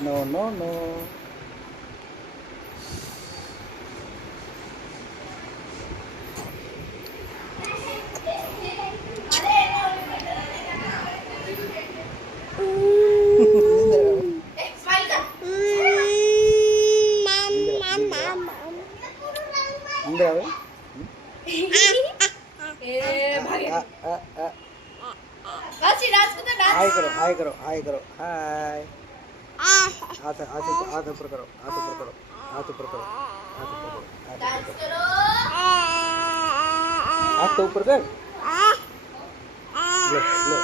No, no, no. અંદર આવે હાય કરો હાય કરો હાય કરો હાય હાથ હાથ હાથ ઉપર કરો હાથ ઉપર કરો હાથ ઉપર કરો હાથ ઉપર કરો હાથ તો ઉપર કર લે લે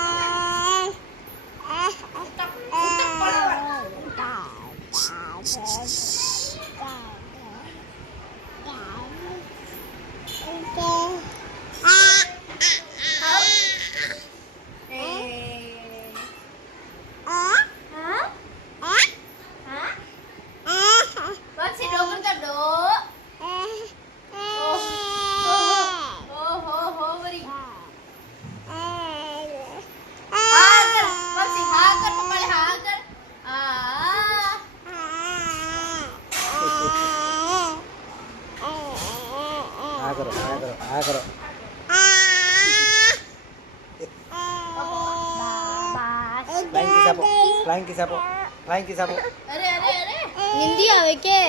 આ કરો આ કરો આ કરો ફ્લાઇંગ કિસ આપો ફ્લાઇંગ કિસ આપો અરે અરે અરે નિંદી આવે કે